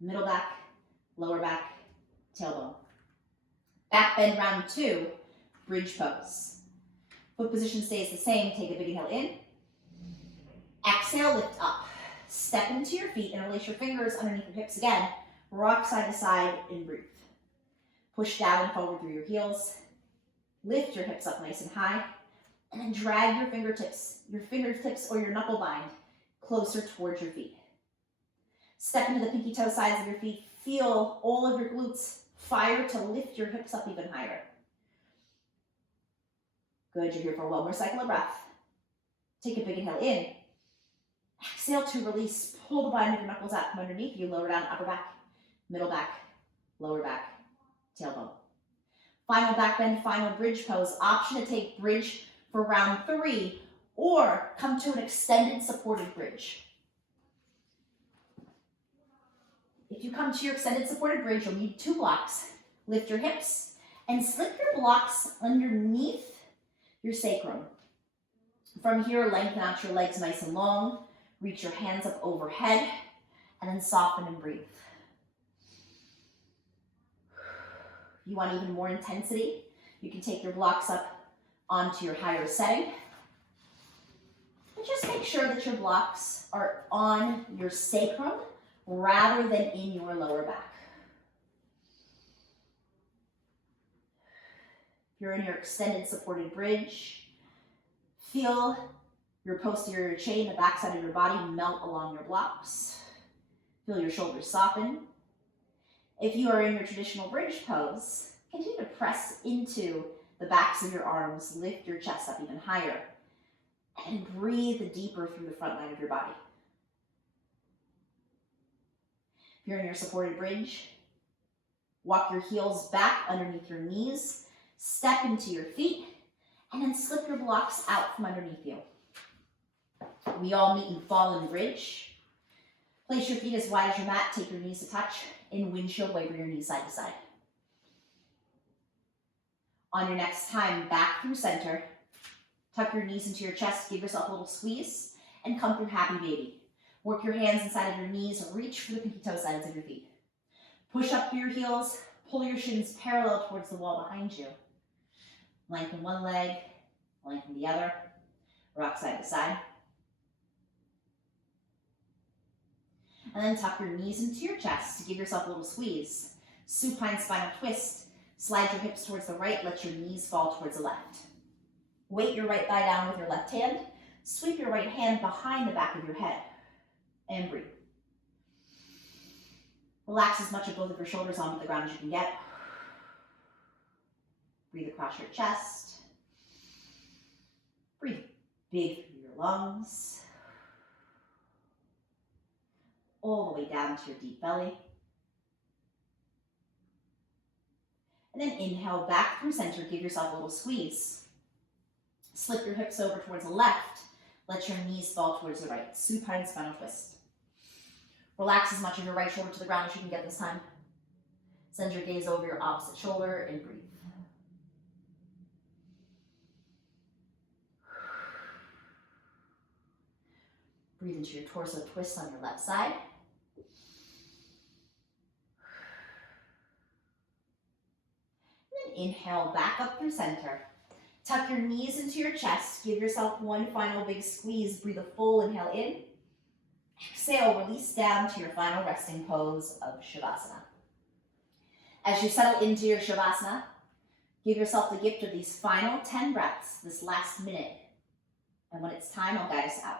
middle back, lower back, tailbone. Back bend round 2, bridge pose. Foot position stays the same. Take a big inhale in. Exhale, lift up. Step into your feet, interlace your fingers underneath your hips again. Rock side to side and breathe. Push down and forward through your heels. Lift your hips up nice and high. And then drag your fingertips or your knuckle bind closer towards your feet. Step into the pinky toe sides of your feet. Feel all of your glutes fire to lift your hips up even higher. Good, you're here for one more cycle of breath. Take a big inhale in. Exhale to release. Pull the bind of your knuckles out from underneath you. Lower down upper back, middle back, lower back, tailbone. Final back bend, final bridge pose. Option to take bridge for round 3 or come to an extended supported bridge. If you come to your extended supported bridge, you'll need 2 blocks. Lift your hips and slip your blocks underneath your sacrum. From here, lengthen out your legs nice and long. Reach your hands up overhead and then soften and breathe. If you want even more intensity, you can take your blocks up onto your higher setting. And just make sure that your blocks are on your sacrum rather than in your lower back. If you're in your extended supported bridge, feel your posterior chain, the backside of your body, melt along your blocks. Feel your shoulders soften. If you are in your traditional bridge pose, continue to press into the backs of your arms, lift your chest up even higher, and breathe deeper through the front line of your body. If you're in your supported bridge, walk your heels back underneath your knees, step into your feet, and then slip your blocks out from underneath you. We all meet and fall in bridge. Place your feet as wide as your mat, take your knees to touch. In windshield, wave your knees side to side. On your next time, back through center, tuck your knees into your chest, give yourself a little squeeze, and come through happy baby. Work your hands inside of your knees, reach for the pinky toe sides of your feet. Push up through your heels, pull your shins parallel towards the wall behind you. Lengthen one leg, lengthen the other, rock side to side. And then tuck your knees into your chest to give yourself a little squeeze. Supine spinal twist. Slide your hips towards the right, let your knees fall towards the left. Weight your right thigh down with your left hand. Sweep your right hand behind the back of your head. And breathe. Relax as much of both of your shoulders onto the ground as you can get. Breathe across your chest. Breathe big through your lungs. All the way down to your deep belly. And then inhale back through center, give yourself a little squeeze. Slip your hips over towards the left, let your knees fall towards the right. Supine spinal twist. Relax as much of your right shoulder to the ground as you can get this time. Send your gaze over your opposite shoulder and breathe. Breathe into your torso twist on your left side. Inhale back up through center. Tuck your knees into your chest. Give yourself one final big squeeze. Breathe a full inhale in. Exhale, release down to your final resting pose of Savasana. As you settle into your Savasana, give yourself the gift of these final 10 breaths, this last minute. And when it's time, I'll guide us out.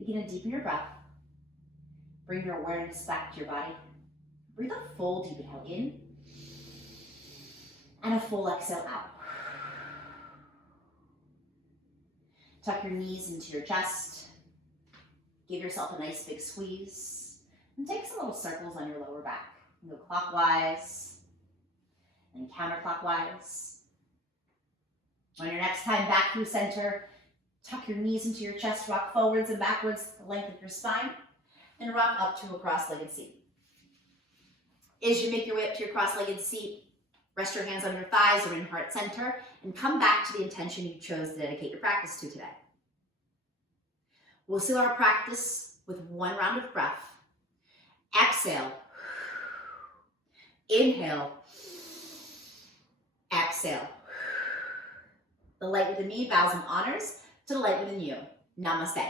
Begin to deepen your breath. Bring your awareness back to your body. Breathe a full deep inhale in and a full exhale out. Tuck your knees into your chest. Give yourself a nice big squeeze. And take some little circles on your lower back. You go clockwise and counterclockwise. On your next time back through center, tuck your knees into your chest, rock forwards and backwards the length of your spine, and rock up to a cross-legged seat. As you make your way up to your cross-legged seat, rest your hands on your thighs or in heart center, and come back to the intention you chose to dedicate your practice to today. We'll seal our practice with one round of breath. Exhale. Inhale. Exhale. The light within me bows and honors to the light within you. Namaste.